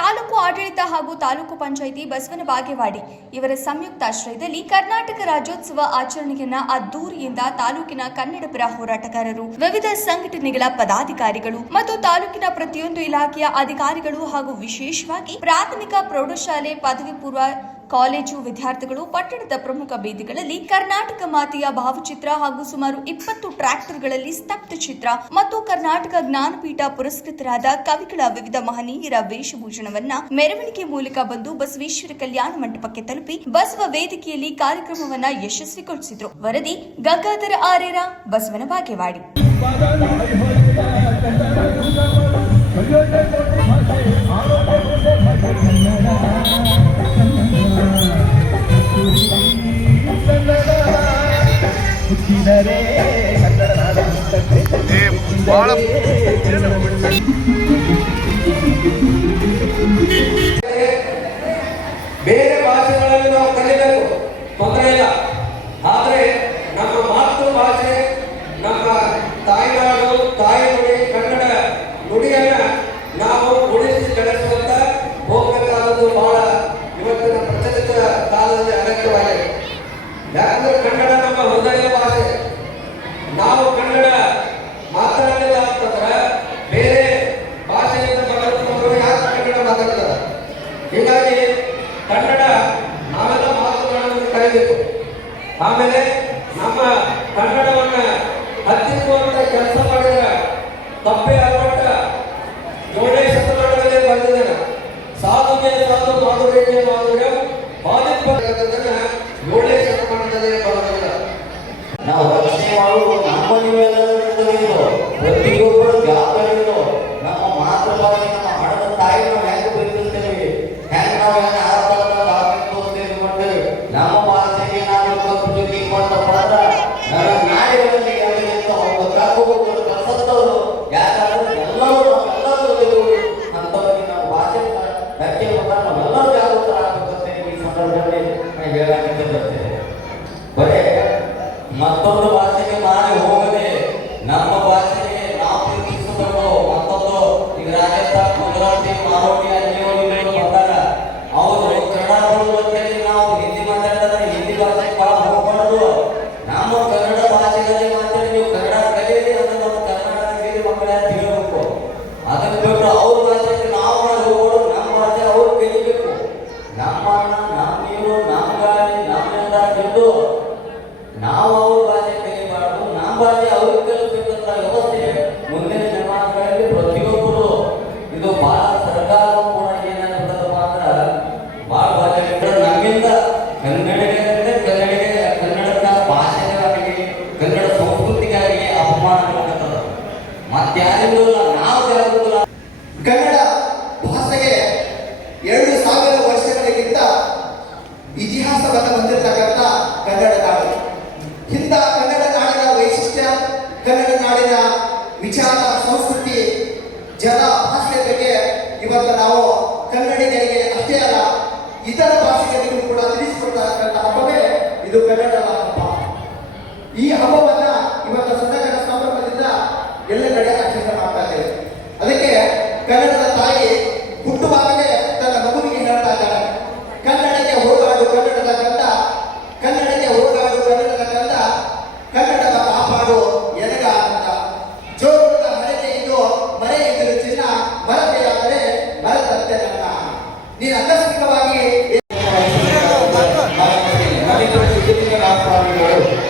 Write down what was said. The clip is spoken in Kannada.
ತಾಲೂಕು ಆಡಳಿತ ಹಾಗೂ ತಾಲೂಕು ಪಂಚಾಯಿತಿ ಬಸವನ ಬಾಗೇವಾಡಿ ಇವರ ಸಂಯುಕ್ತಾಶ್ರಯದಲ್ಲಿ ಕರ್ನಾಟಕ ರಾಜ್ಯೋತ್ಸವ ಆಚರಣೆಯನ್ನ ಅದ್ದೂರಿಯಿಂದ ತಾಲೂಕಿನ ಕನ್ನಡಪರ ಹೋರಾಟಗಾರರು, ವಿವಿಧ ಸಂಘಟನೆಗಳ ಪದಾಧಿಕಾರಿಗಳು ಮತ್ತು ತಾಲೂಕಿನ ಪ್ರತಿಯೊಂದು ಇಲಾಖೆಯ ಅಧಿಕಾರಿಗಳು ಹಾಗೂ ವಿಶೇಷವಾಗಿ ಪ್ರಾಥಮಿಕ ಪ್ರೌಢಶಾಲೆ ಪದವಿ ಪೂರ್ವ ಕಾಲೇಜು ವಿದ್ಯಾರ್ಥಿಗಳು, ಪಟ್ಟಣದ ಪ್ರಮುಖ ಬೀದಿಗಳಲ್ಲಿ ಕರ್ನಾಟಕ ಮಾತೆಯ ಭಾವಚಿತ್ರ ಹಾಗೂ ಸುಮಾರು ಇಪ್ಪತ್ತು ಟ್ರ್ಯಾಕ್ಟರ್ಗಳಲ್ಲಿ ಸ್ತಬ್ಧ ಚಿತ್ರ ಮತ್ತು ಕರ್ನಾಟಕ ಜ್ಞಾನಪೀಠ ಪುರಸ್ಕೃತರಾದ ಕವಿಗಳ ವಿವಿಧ ಮಹನೀಯರ ವೇಷಭೂಷಣವನ್ನ ಮೆರವಣಿಗೆ ಮೂಲಕ ಬಂದು ಬಸವೇಶ್ವರ ಕಲ್ಯಾಣ ಮಂಟಪಕ್ಕೆ ತಲುಪಿ ಬಸವ ವೇದಿಕೆಯಲ್ಲಿ ಕಾರ್ಯಕ್ರಮವನ್ನ ಯಶಸ್ವಿಗೊಳಿಸಿದ್ರು ವರದಿ, ಗಂಗಾಧರ ಆರೇರ ಬಸವನ ಬಾಗೇವಾಡಿ. ಬೇರೆ ಭಾಷೆಗಳಲ್ಲಿ ನಾವು ಕಲಿಬೇಕು ತೊಂದರೆ ಇಲ್ಲ. ಆದರೆ ನಮ್ಮ ಮಾತೃಭಾಷೆ, ನಮ್ಮ ತಾಯ್ನಾಡು ತಾಯಿ ನುಡಿ ಕನ್ನಡ ನುಡಿಯನ್ನ ನಾವು ಉಳಿಸಿ ಬೆಳೆಸುವಂತ ಹೋಗಬೇಕಾದದ್ದು ಬಹಳ ಇವತ್ತಿನ ಪ್ರಚಲಿತ ಕಾಲದಲ್ಲಿ ಅಗತ್ಯವಾಗಿದೆ ಯಾಕಂದ್ರೆ ಕನ್ನಡ ತಪ್ಪೆ ಅಲ್ಪಟ್ಟ ಏಳನೇ ಶತಮಾನದಲ್ಲೇ ಸಾಧು ಮೇಲೆ ಸಾಧು ಮಾಧುರ್ಯಕ್ಕೆ ಮಾಧುರ್ಯ ಬಾಧಿಪ್ಪದನ್ನ ಏಳನೇ ಶತಮಾನದಲ್ಲೇ ಬರೋದಿಲ್ಲ ನಾವು ರಕ್ಷಣೆ ಮಾಡುವುದು ನಮ್ಮ ಪ್ರತಿಯೊಬ್ಬರು ಜವಾಬ್ದಾರಿಗಳು ನಮ್ಮ ಗಾಳಿ ನಮ್ಮಿಂದ ಹಿಡಿದು ನಾವು ಅವ್ರ ಭಾಷೆ ಕಲಿಬಾರ್ದು, ನಮ್ಮ ಭಾಷೆ ಅವ್ರಿಗೆ ಕಲಿಸ್ಬೇಕಂತ ವ್ಯವಸ್ಥೆ ಮುಂದಿನ ಜಮಾನಗಳಲ್ಲಿ ಪ್ರತಿಯೊಬ್ಬರು. ಇದು ಬಹಳ ಸರ್ಕಾರ ಕೂಡ ಏನಾಗ್ತದಪ್ಪ ಅಂದ್ರೆ ಭಾಷೆ ನಮ್ಮಿಂದ ಕನ್ನಡಿಗರಿಗೆ ಕನ್ನಡಿಗೆ ಕನ್ನಡದ ಭಾಷೆಗಾಗಿ ಕನ್ನಡ ಸಂಸ್ಕೃತಿಗಾಗಿ ಅಪಮಾನಗಳಾಗ್ತದ ಮತ್ತಾರಿಗೂ ಇಲ್ಲ ನಾವು ಯಾರಿಗೂ ಕನ್ನಡ ವಿಚಾರ, ಸಂಸ್ಕೃತಿ, ಜನ ಭಾಷೆ ಬಗ್ಗೆ ಇವತ್ತು ನಾವು ಕನ್ನಡಿಗರಿಗೆ ಅಷ್ಟೇ ಅಲ್ಲ, ಇತರ ಭಾಷೆಗಳಿಗೂ ಕೂಡ ತಿಳಿಸಿಕೊಡ್ತಕ್ಕಂಥ ಹಬ್ಬವೇ ಇದು ಕನ್ನಡ ಹಬ್ಬ. ಈ ಹಬ್ಬವನ್ನ ಇವತ್ತು ಸದಗರ ಸಂಭ್ರಮದಿಂದ ಎಲ್ಲ ಕಡೆ ಆಚರಣೆ ಮಾಡ್ತಾ ಇದ್ದೇವೆ. ಅದಕ್ಕೆ ಕನ್ನಡದ ತಾಯಿ ಹುಟ್ಟುವಾಗಲೇ Obrigado,